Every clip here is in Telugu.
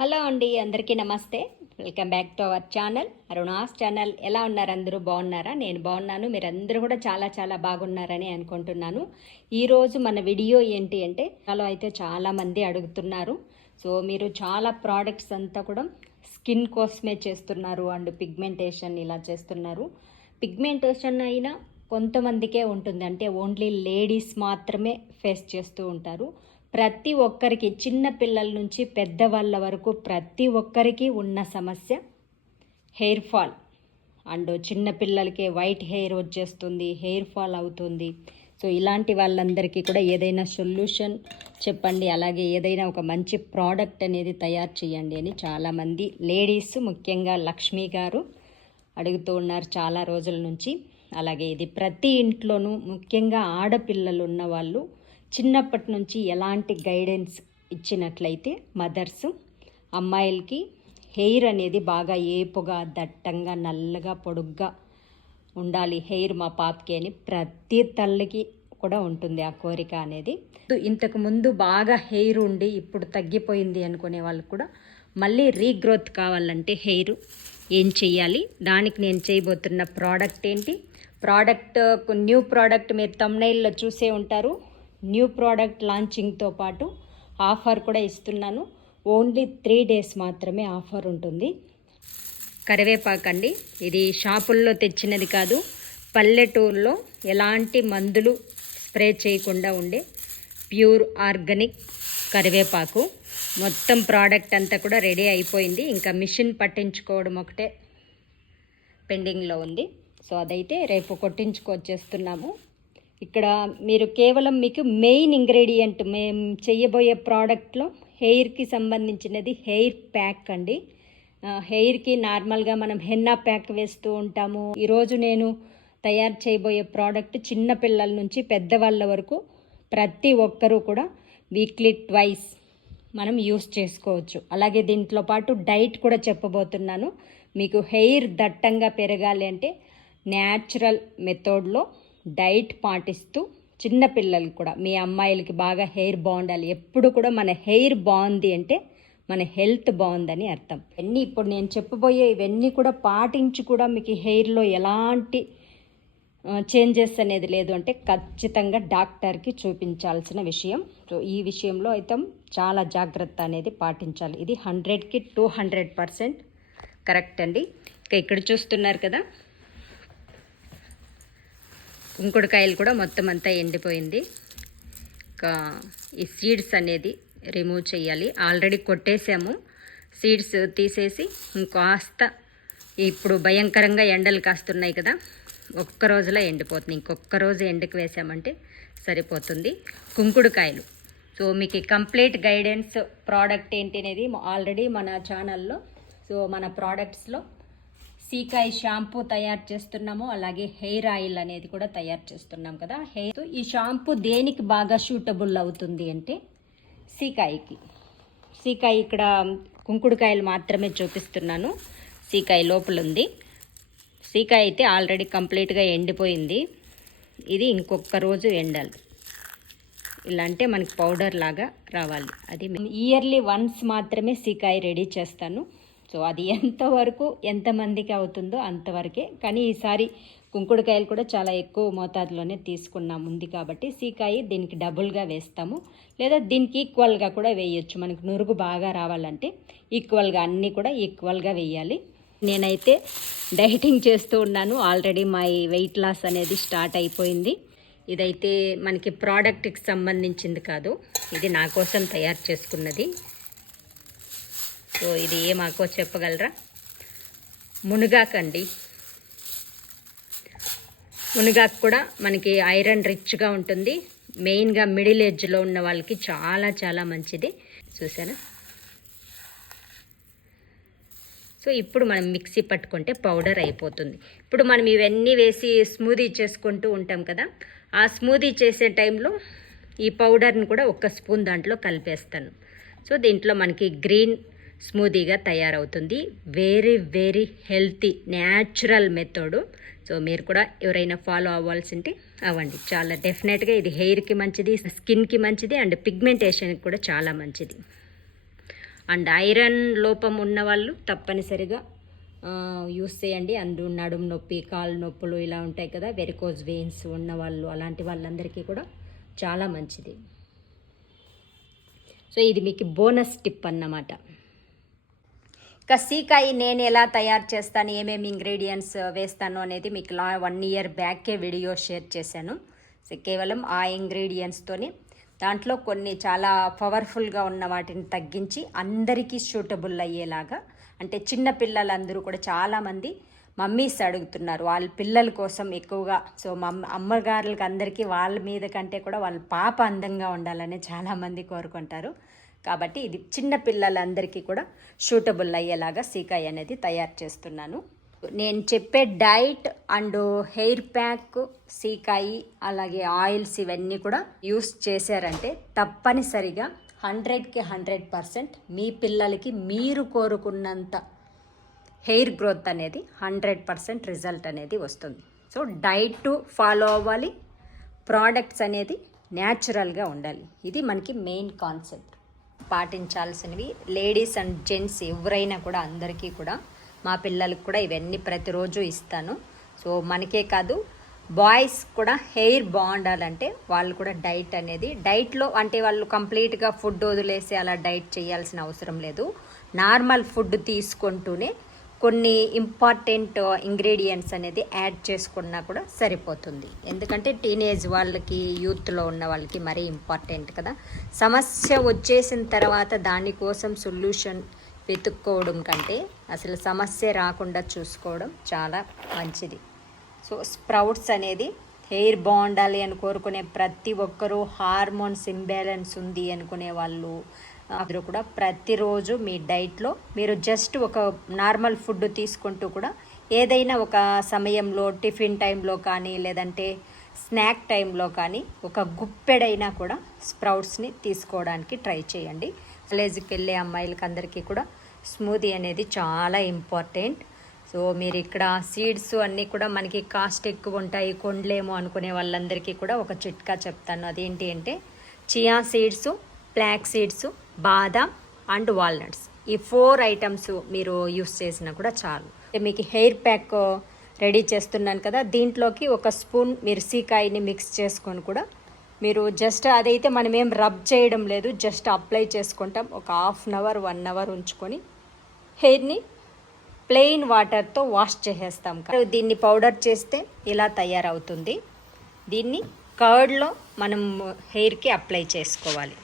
హలో అండి అందరికీ నమస్తే. Welcome back to our channel. Aruna's channel. ఎలా ఉన్నారు? అందరూ బాగున్నారా? నేను బాగున్నాను. మీరందరూ కూడా చాలా చాలా బాగున్నారని అనుకుంటున్నాను. ఈరోజు మన వీడియో ఏంటి అంటే చాలా అయితే చాలామంది అడుగుతున్నారు. సో మీరు చాలా ప్రోడక్ట్స్ అంతా కూడా స్కిన్ కోసమే చేస్తున్నారు అండ్ పిగ్మెంటేషన్ ఇలా చేస్తున్నారు. పిగ్మెంటేషన్ అయినా కొంతమందికే ఉంటుంది. అంటే ఓన్లీ లేడీస్ మాత్రమే ఫేస్ చేస్తూ ఉంటారు. ప్రతి ఒక్కరికి చిన్న పిల్లల నుంచి పెద్దవాళ్ళ వరకు ప్రతి ఒక్కరికి ఉన్న సమస్య హెయిర్ ఫాల్. అండ్ చిన్నపిల్లలకి వైట్ హెయిర్ వచ్చేస్తుంది హెయిర్ ఫాల్ అవుతుంది. సో ఇలాంటి వాళ్ళందరికీ కూడా ఏదైనా సొల్యూషన్ చెప్పండి. అలాగే ఏదైనా ఒక మంచి ప్రోడక్ట్ అనేది తయారు చేయండి అని చాలామంది లేడీస్ ముఖ్యంగా లక్ష్మి గారు అడుగుతూ ఉన్నారు చాలా రోజుల నుంచి. అలాగే ఇది ప్రతి ఇంట్లోనూ ముఖ్యంగా ఆడపిల్లలు ఉన్న వాళ్ళు చిన్నప్పటి నుంచి ఎలాంటి గైడెన్స్ ఇచ్చినట్లయితే మదర్స్ అమ్మాయిలకి హెయిర్ అనేది బాగా ఏపుగా దట్టంగా నల్లగా పొడుగ్గా ఉండాలి. హెయిర్ మా పాపకి అని ప్రతి తల్లికి కూడా ఉంటుంది ఆ కోరిక అనేది. ఇంతకు ముందు బాగా హెయిర్ ఉండి ఇప్పుడు తగ్గిపోయింది అనుకునే వాళ్ళు కూడా మళ్ళీ రీగ్రోత్ కావాలంటే హెయిర్ ఏం చెయ్యాలి? దానికి నేను చేయబోతున్న ప్రోడక్ట్ ఏంటి? ప్రోడక్ట్ న్యూ ప్రోడక్ట్ మీరు తమ్నైల్లో చూసే ఉంటారు. న్యూ ప్రోడక్ట్ లాంచింగ్తో పాటు ఆఫర్ కూడా ఇస్తున్నాను. ఓన్లీ త్రీ డేస్ మాత్రమే ఆఫర్ ఉంటుంది. కరివేపాకు అండి ఇది షాపుల్లో తెచ్చినది కాదు పల్లెటూరులో ఎలాంటి మందులు స్ప్రే చేయకుండా ఉండే ప్యూర్ ఆర్గానిక్ కరివేపాకు. మొత్తం ప్రోడక్ట్ అంతా కూడా రెడీ అయిపోయింది. ఇంకా మిషన్ పట్టించుకోవడం ఒకటే పెండింగ్లో ఉంది. సో అదైతే రేపు కొట్టించుకొచ్చేస్తున్నాము ఇక్కడ మీరు కేవలం మీకు మెయిన్ ఇంగ్రీడియంట్ మేము చేయబోయే ప్రోడక్ట్లో హెయిర్కి సంబంధించినది హెయిర్ ప్యాక్ అండి. హెయిర్కి నార్మల్గా మనం హెన్నా ప్యాక్ వేస్తూ ఉంటాము. ఈరోజు నేను తయారు చేయబోయే ప్రోడక్ట్ చిన్న పిల్లల నుంచి పెద్దవాళ్ళ వరకు ప్రతి ఒక్కరూ కూడా వీక్లీ ట్వైస్ మనం యూస్ చేసుకోవచ్చు. అలాగే దీంట్లో పాటు డైట్ కూడా చెప్పబోతున్నాను. మీకు హెయిర్ దట్టంగా పెరగాలి అంటే న్యాచురల్ మెథడ్లో డైట్ పాటిస్తూ చిన్నపిల్లలు కూడా మీ అమ్మాయిలకి బాగా హెయిర్ బాగుండాలి. ఎప్పుడు కూడా మన హెయిర్ బాగుంది అంటే మన హెల్త్ బాగుందని అర్థం. ఇవన్నీ ఇప్పుడు నేను చెప్పబోయే ఇవన్నీ కూడా పాటించి కూడా మీకు హెయిర్లో ఎలాంటి చేంజెస్ అనేది లేదు అంటే ఖచ్చితంగా డాక్టర్కి చూపించాల్సిన విషయం. సో ఈ విషయంలో అయితే చాలా జాగ్రత్త అనేది పాటించాలి. ఇది హండ్రెడ్కి టూ హండ్రెడ్ పర్సెంట్ కరెక్ట్ అండి. ఇక ఇక్కడ చూస్తున్నారు కదా కుంకుడుకాయలు కూడా మొత్తం అంతా ఎండిపోయింది. ఇంకా ఈ సీడ్స్ అనేది రిమూవ్ చేయాలి. ఆల్రెడీ కొట్టేసాము. సీడ్స్ తీసేసి ఇంకాస్త ఇప్పుడు భయంకరంగా ఎండలు కాస్తున్నాయి కదా ఒక్క రోజులో ఎండిపోతుంది ఇంకొక రోజు ఎండకు వేసామంటే సరిపోతుంది. కుంకుడుకాయలు. సో మీకు కంప్లీట్ గైడెన్స్ ప్రోడక్ట్ ఏంటి అనేది ఆల్రెడీ మన ఛానల్లో సో మన ప్రోడక్ట్స్లో సీకాయ్ షాంపూ తయారు చేస్తున్నాము అలాగే హెయిర్ ఆయిల్ అనేది కూడా తయారు చేస్తున్నాం కదా. హెయిర్ ఈ షాంపూ దేనికి బాగా సూటబుల్ అవుతుంది అంటే సీకాయకి. సీకాయ ఇక్కడ కుంకుడుకాయలు మాత్రమే చూపిస్తున్నాను. సీకాయ లోపల ఉంది. సీకాయ అయితే ఆల్రెడీ కంప్లీట్గా ఎండిపోయింది. ఇది ఇంకొక రోజు ఎండాలి. ఇలా అంటే మనకి పౌడర్ లాగా రావాలి. అది ఇయర్లీ వన్స్ మాత్రమే సీకాయ రెడీ చేస్తాను. సో అది ఎంతవరకు ఎంతమందికి అవుతుందో అంతవరకే కానీ ఈసారి కుంకుడుకాయలు కూడా చాలా ఎక్కువ మోతాదులోనే తీసుకున్నాం ఉంది కాబట్టి సీకాయి దీనికి డబుల్గా వేస్తాము. లేదా దీనికి ఈక్వల్గా కూడా వేయొచ్చు. మనకు నురుగు బాగా రావాలంటే ఈక్వల్గా అన్నీ కూడా ఈక్వల్గా వేయాలి. నేనైతే డైటింగ్ చేస్తూ ఉన్నాను. ఆల్రెడీ మై వెయిట్ లాస్ అనేది స్టార్ట్ అయిపోయింది. ఇదైతే మనకి ప్రోడక్ట్కి సంబంధించింది కాదు. ఇది నా కోసం తయారు చేసుకున్నది. సో ఇది ఏమాకో చెప్పగలరా? మునగాకండి. మునగాకు కూడా మనకి ఐరన్ రిచ్గా ఉంటుంది. మెయిన్గా మిడిల్ ఏజ్లో ఉన్న వాళ్ళకి చాలా చాలా మంచిది. చూసారా? సో ఇప్పుడు మనం మిక్సీ పట్టుకుంటే పౌడర్ అయిపోతుంది. ఇప్పుడు మనం ఇవన్నీ వేసి స్మూదీ చేసుకుంటూ ఉంటాం కదా. ఆ స్మూదీ చేసే టైంలో ఈ పౌడర్ని కూడా ఒక స్పూన్ దాంట్లో కలిపేస్తాను. సో దీంట్లో మనకి గ్రీన్ స్మూదీగా తయారవుతుంది. Very very healthy natural method so మీరు కూడా ఎవరైనా ఫాలో అవ్వాల్సింటే అవ్వండి. చాలా డెఫినెట్గా ఇది హెయిర్కి మంచిది స్కిన్కి మంచిది అండ్ పిగ్మెంటేషన్కి కూడా చాలా మంచిది. అండ్ ఐరన్ లోపం ఉన్న వాళ్ళు తప్పనిసరిగా యూస్ చేయండి. అందు నడుము నొప్పి కాలు నొప్పులు ఇలా ఉంటాయి కదా వెరికోజ్ వెయిన్స్ ఉన్న వాళ్ళు అలాంటి వాళ్ళందరికీ కూడా చాలా మంచిది. సో ఇది మీకు బోనస్ టిప్ అన్నమాట. కసీకాయి నేను ఎలా తయారు చేస్తాను ఏమేమి ఇంగ్రీడియంట్స్ వేస్తాను అనేది మీకు లా వన్ ఇయర్ బ్యాకే వీడియో షేర్ చేశాను. సో కేవలం ఆ ఇంగ్రీడియంట్స్తోని దాంట్లో కొన్ని చాలా పవర్ఫుల్గా ఉన్న వాటిని తగ్గించి అందరికీ సూటబుల్ అయ్యేలాగా. అంటే చిన్న పిల్లలందరూ కూడా చాలామంది మమ్మీస్ అడుగుతున్నారు వాళ్ళ పిల్లల కోసం ఎక్కువగా. సో మమ్ అమ్మగారులకి అందరికీ వాళ్ళ మీద కంటే కూడా వాళ్ళ పాప అందంగా ఉండాలని చాలామంది కోరుకుంటారు. కాబట్టి ఇది చిన్న పిల్లలందరికీ కూడా సూటబుల్ అయ్యేలాగా సీకాయ అనేది తయారు చేస్తున్నాను. నేను చెప్పే డైట్ అండ్ హెయిర్ ప్యాక్ సీకాయి అలాగే ఆయిల్స్ ఇవన్నీ కూడా యూస్ చేశారంటే తప్పనిసరిగా హండ్రెడ్కి హండ్రెడ్ పర్సెంట్ మీ పిల్లలకి మీరు కోరుకున్నంత హెయిర్ గ్రోత్ అనేది హండ్రెడ్ పర్సెంట్ రిజల్ట్ అనేది వస్తుంది. సో డైట్ ఫాలో అవ్వాలి ప్రోడక్ట్స్ అనేది న్యాచురల్గా ఉండాలి. ఇది మనకి మెయిన్ కాన్సెప్ట్. పాటించాల్సినవి. లేడీస్ అండ్ జెంట్స్ ఎవరైనా కూడా అందరికీ కూడా మా పిల్లలకు కూడా ఇవన్నీ ప్రతిరోజు ఇస్తాను. సో మనకే కాదు బాయ్స్ కూడా హెయిర్ బాగుండాలంటే వాళ్ళు కూడా డైట్ అనేది డైట్లో అంటే వాళ్ళు కంప్లీట్గా ఫుడ్ వదిలేసి అలా డైట్ చేయాల్సిన అవసరం లేదు. నార్మల్ ఫుడ్ తీసుకుంటూనే కొన్ని ఇంపార్టెంట్ ఇంగ్రీడియంట్స్ అనేది యాడ్ చేసుకున్నా కూడా సరిపోతుంది. ఎందుకంటే టీనేజ్ వాళ్ళకి యూత్లో ఉన్న వాళ్ళకి మరీ ఇంపార్టెంట్ కదా. సమస్య వచ్చేసిన తర్వాత దానికోసం సొల్యూషన్ వెతుక్కోవడం కంటే అసలు సమస్య రాకుండా చూసుకోవడం చాలా మంచిది. సో స్ప్రౌట్స్ అనేది హెయిర్ బాగుండాలి అని కోరుకునే ప్రతి ఒక్కరూ హార్మోన్స్ ఇంబ్యాలెన్స్ ఉంది అనుకునే వాళ్ళు అందరూ కూడా ప్రతిరోజు మీ డైట్లో మీరు జస్ట్ ఒక నార్మల్ ఫుడ్ తీసుకుంటూ కూడా ఏదైనా ఒక సమయంలో టిఫిన్ టైంలో కానీ లేదంటే స్నాక్ టైంలో కానీ ఒక గుప్పెడైనా కూడా స్ప్రౌట్స్ని తీసుకోవడానికి ట్రై చేయండి. కాలేజీకి వెళ్ళే అమ్మాయిలకి అందరికీ కూడా స్మూదీ అనేది చాలా ఇంపార్టెంట్. సో మీరు ఇక్కడ సీడ్స్ అన్నీ కూడా మనకి కాస్ట్ ఎక్కువ ఉంటాయి కొండలేము అనుకునే వాళ్ళందరికీ కూడా ఒక చిట్కా చెప్తాను. అదేంటి అంటే చియా సీడ్స్ ఫ్లాక్ సీడ్స్ బాదాం అండ్ వాల్నట్స్. ఈ ఫోర్ ఐటమ్స్ మీరు యూస్ చేసినా కూడా చాలు. మీకు హెయిర్ ప్యాక్ రెడీ చేస్తున్నాను కదా దీంట్లోకి ఒక స్పూన్ మీరు సీకాయిని మిక్స్ చేసుకొని కూడా మీరు జస్ట్ అదైతే మనం ఏం రబ్ చేయడం లేదు జస్ట్ అప్లై చేసుకుంటాం. ఒక half an hour one hour ఉంచుకొని హెయిర్ని ప్లెయిన్ వాటర్తో వాష్ చేసేస్తాం. దీన్ని పౌడర్ చేస్తే ఇలా తయారవుతుంది. దీన్ని కర్డ్లో మనం హెయిర్కి అప్లై చేసుకోవాలి.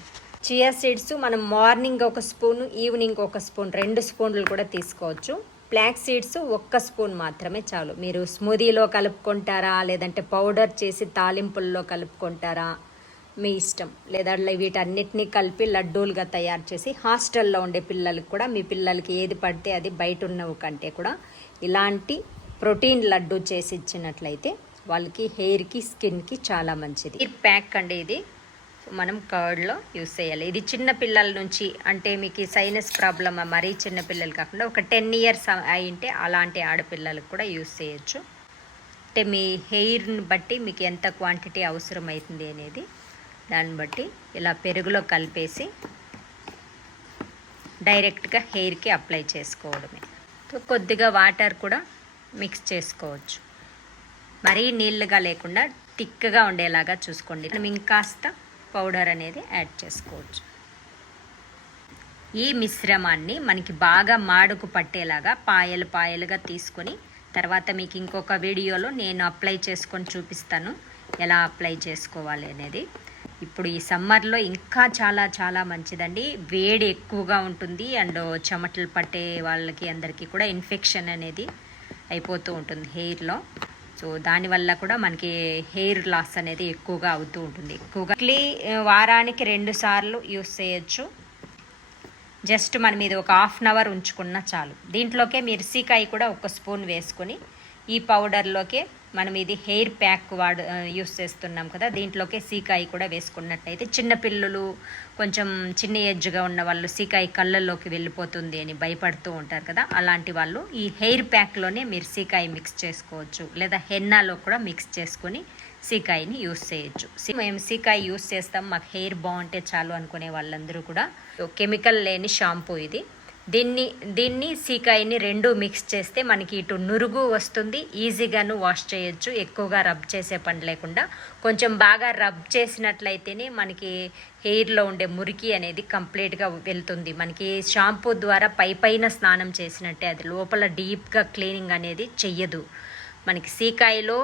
చియా సీడ్స్ మనం మార్నింగ్ ఒక స్పూన్ ఈవినింగ్ ఒక స్పూన్ రెండు స్పూన్లు కూడా తీసుకోవచ్చు. ఫ్లాక్ సీడ్స్ ఒక్క స్పూన్ మాత్రమే చాలు. మీరు స్మూదీలో కలుపుకుంటారా లేదంటే పౌడర్ చేసి తాలింపుల్లో కలుపుకుంటారా మీ ఇష్టం. లేదా వీటన్నిటినీ కలిపి లడ్డూలుగా తయారు చేసి హాస్టల్లో ఉండే పిల్లలకి కూడా మీ పిల్లలకి ఏది పడితే అది బయట ఉన్నవి కంటే కూడా ఇలాంటి ప్రోటీన్ లడ్డు చేసి ఇచ్చినట్లయితే వాళ్ళకి హెయిర్కి స్కిన్కి చాలా మంచిది. ఈ ప్యాక్ అండి ఇది. మనం కర్డ్లో యూస్ చేయాలి. ఇది చిన్న పిల్లల నుంచి అంటే మీకు సైనస్ ప్రాబ్లమ్ మరీ చిన్న పిల్లలు కాకుండా ఒక టెన్ ఇయర్స్ అయింటే అలాంటి ఆడపిల్లలకు కూడా యూస్ చేయొచ్చు. అంటే మీ హెయిర్ని బట్టి మీకు ఎంత క్వాంటిటీ అవసరం అవుతుంది అనేది దాన్ని బట్టి ఇలా పెరుగులో కలిపేసి డైరెక్ట్గా హెయిర్కి అప్లై చేసుకోవడమే. కొద్దిగా వాటర్ కూడా మిక్స్ చేసుకోవచ్చు. మరీ నీళ్ళుగా లేకుండా థిక్గా ఉండేలాగా చూసుకోండి. మనం ఇంకాస్త పౌడర్ అనేది యాడ్ చేసుకోవచ్చు. ఈ మిశ్రమాన్ని మనకి బాగా మాడుకు పట్టేలాగా పాయలు పాయలుగా తీసుకొని తర్వాత మీకు ఇంకొక వీడియోలో నేను అప్లై చేసుకొని చూపిస్తాను. ఎలా అప్లై చేసుకోవాలి అనేది. ఇప్పుడు ఈ సమ్మర్లో ఇంకా చాలా చాలా మంచిదండి. వేడి ఎక్కువగా ఉంటుంది. అండ్ చెమటలు పట్టే వాళ్ళకి అందరికీ కూడా ఇన్ఫెక్షన్ అనేది అయిపోతూ ఉంటుంది హెయిర్లో. సో దానివల్ల కూడా మనకి హెయిర్ లాస్ అనేది ఎక్కువగా అవుతూ ఉంటుంది. ఎక్కువగా ఇట్లీ వారానికి రెండు సార్లు యూస్ చేయొచ్చు. జస్ట్ మనం ఇది ఒక హాఫ్ అన్ అవర్ ఉంచుకున్నా చాలు. దీంట్లోకే మిర్సికాయ కూడా ఒక స్పూన్ వేసుకొని ఈ పౌడర్లోకే మనం ఇది హెయిర్ ప్యాక్ వాడు యూస్ చేస్తున్నాం కదా. దీంట్లోకే సీకాయి కూడా వేసుకున్నట్టయితే చిన్నపిల్లలు కొంచెం చిన్న ఏజ్గా ఉన్న వాళ్ళు సీకాయి కళ్ళల్లోకి వెళ్ళిపోతుంది అని భయపడుతూ ఉంటారు కదా. అలాంటి వాళ్ళు ఈ హెయిర్ ప్యాక్లోనే మీరు సీకాయి మిక్స్ చేసుకోవచ్చు. లేదా హెన్నాలో కూడా మిక్స్ చేసుకొని సీకాయిని యూస్ చేయొచ్చు. మేము సీకాయి యూస్ చేస్తాం. మాకు హెయిర్ బాగుంటే చాలు అనుకునే వాళ్ళందరూ కూడా. కెమికల్ లేని షాంపూ ఇది. దీన్ని దీన్ని సీకాయిని రెండు మిక్స్ చేస్తే మనకి ఇటు నురుగు వస్తుంది. ఈజీగాను వాష్ చేయొచ్చు. ఎక్కువగా రబ్ చేసే పని లేకుండా. కొంచెం బాగా రబ్ చేసినట్లయితేనే మనకి హెయిర్లో ఉండే మురికి అనేది కంప్లీట్గా వెళ్తుంది. మనకి షాంపూ ద్వారా పై పైన స్నానం చేసినట్టే అది లోపల డీప్గా క్లీనింగ్ అనేది చెయ్యదు. మనకి సీకాయలో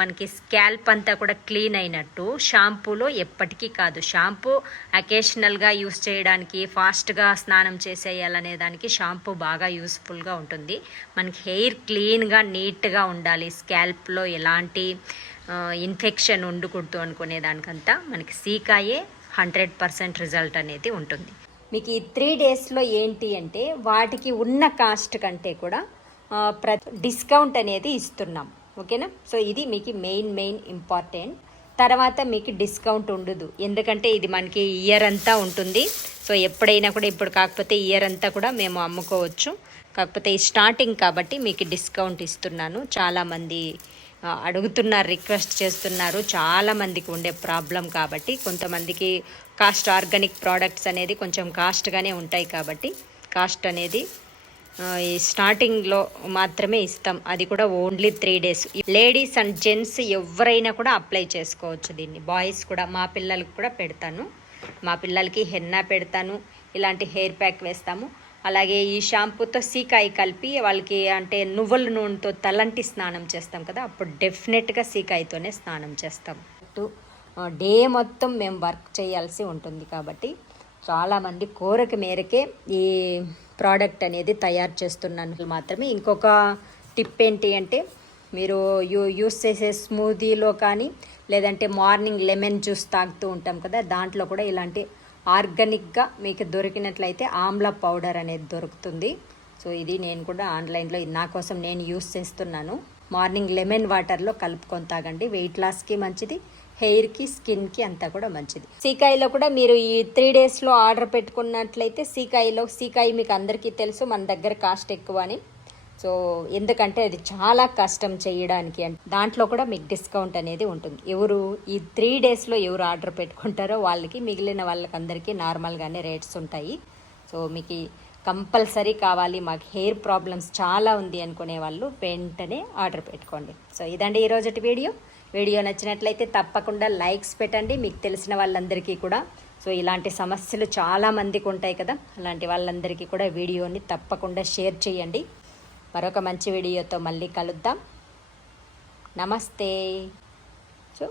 మనకి స్కాల్ప్ అంతా కూడా క్లీన్ అయినట్టు. షాంపూలో ఎప్పటికీ కాదు. షాంపూ అకేషనల్గా యూస్ చేయడానికి ఫాస్ట్గా స్నానం చేసేయాలనే దానికి షాంపూ బాగా యూస్ఫుల్గా ఉంటుంది. మనకి హెయిర్ క్లీన్గా నీట్గా ఉండాలి. స్కాల్ప్లో ఎలాంటి ఇన్ఫెక్షన్ ఉండకూడదు అనుకునే దానికంతా మనకి సీకాయే హండ్రెడ్ పర్సెంట్ రిజల్ట్ అనేది ఉంటుంది. మీకు ఈ త్రీ డేస్లో ఏంటి అంటే వాటికి ఉన్న కాస్ట్ కంటే కూడా డిస్కౌంట్ అనేది ఇస్తున్నాం. ఓకేనా? సో ఇది మీకు మెయిన్ మెయిన్ ఇంపార్టెంట్ తర్వాత మీకు డిస్కౌంట్ ఉండదు. ఎందుకంటే ఇది మనకి ఇయర్ అంతా ఉంటుంది. సో ఎప్పుడైనా కూడా ఇప్పుడు కాకపోతే ఇయర్ అంతా కూడా మేము అమ్ముకోవచ్చు. కాకపోతే స్టార్టింగ్ కాబట్టి మీకు డిస్కౌంట్ ఇస్తున్నాను. చాలామంది అడుగుతున్నారు రిక్వెస్ట్ చేస్తున్నారు. చాలా మందికి ఉండే ప్రాబ్లం కాబట్టి కొంతమందికి కాస్ట్ ఆర్గానిక్ ప్రోడక్ట్స్ అనేది కొంచెం కాస్ట్గానే ఉంటాయి కాబట్టి కాస్ట్ అనేది స్టార్టింగ్లో మాత్రమే ఇస్తాం. అది కూడా only three days ladies and gents ఎవరైనా కూడా అప్లై చేసుకోవచ్చు దీన్ని. బాయ్స్ కూడా మా పిల్లలకి కూడా పెడతాను. మా పిల్లలకి హెన్నా పెడతాను. ఇలాంటి హెయిర్ ప్యాక్ వేస్తాము. అలాగే ఈ షాంపూతో సీకాయ కలిపి వాళ్ళకి అంటే నువ్వుల నూనెతో తలంటి స్నానం చేస్తాం కదా అప్పుడు డెఫినెట్గా సీకాయతోనే స్నానం చేస్తాం. డే మొత్తం మేము వర్క్ చేయాల్సి ఉంటుంది కాబట్టి చాలామంది కోరిక మేరకే ఈ ప్రోడక్ట్ అనేది తయారు చేస్తున్నాను మాత్రమే. ఇంకొక టిప్ ఏంటి అంటే మీరు యూ యూస్ చేసే స్మూదీలో కానీ లేదంటే మార్నింగ్ లెమన్ జ్యూస్ తాగుతూ ఉంటాం కదా దాంట్లో కూడా ఇలాంటి ఆర్గానిక్గా మీకు దొరికినట్లయితే ఆమ్ల పౌడర్ అనేది దొరుకుతుంది. సో ఇది నేను కూడా ఆన్లైన్లో నా కోసం నేను యూస్ చేస్తున్నాను. మార్నింగ్ లెమన్ వాటర్లో కలుపుకొని తాగండి. వెయిట్ లాస్కి మంచిది. హెయిర్కి స్కిన్కి అంతా కూడా మంచిది. సీకాయలో కూడా మీరు ఈ త్రీ డేస్లో ఆర్డర్ పెట్టుకున్నట్లయితే సీకాయలో సీకాయ మీకు అందరికీ తెలుసు మన దగ్గర కాస్ట్ ఎక్కువ అని. సో ఎందుకంటే అది చాలా కష్టం చేయడానికి అంటే దాంట్లో కూడా మీకు డిస్కౌంట్ అనేది ఉంటుంది. ఎవరు ఈ త్రీ డేస్లో ఎవరు ఆర్డర్ పెట్టుకుంటారో వాళ్ళకి మిగిలిన వాళ్ళకి అందరికీ నార్మల్గానే రేట్స్ ఉంటాయి. సో మీకు కంపల్సరీ కావాలి. మాకు హెయిర్ ప్రాబ్లమ్స్ చాలా ఉంది అనుకునే వాళ్ళు వెంటనే ఆర్డర్ పెట్టుకోండి. సో ఇదండి ఈరోజటి వీడియో. వీడియో నచ్చినట్లయితే తప్పకుండా లైక్స్ పెట్టండి. మీకు తెలిసిన వాళ్ళందరికీ కూడా. సో ఇలాంటి సమస్యలు చాలా మందికి ఉంటాయి కదా. అలాంటి వాళ్ళందరికీ కూడా వీడియోని తప్పకుండా షేర్ చేయండి. మరొక మంచి వీడియోతో మళ్ళీ కలుద్దాం. నమస్తే. సో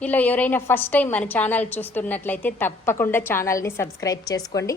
ఇలా ఎవరైనా ఫస్ట్ టైం మన ఛానల్ చూస్తున్నట్లయితే తప్పకుండా ఛానల్ని సబ్స్క్రైబ్ చేసుకోండి.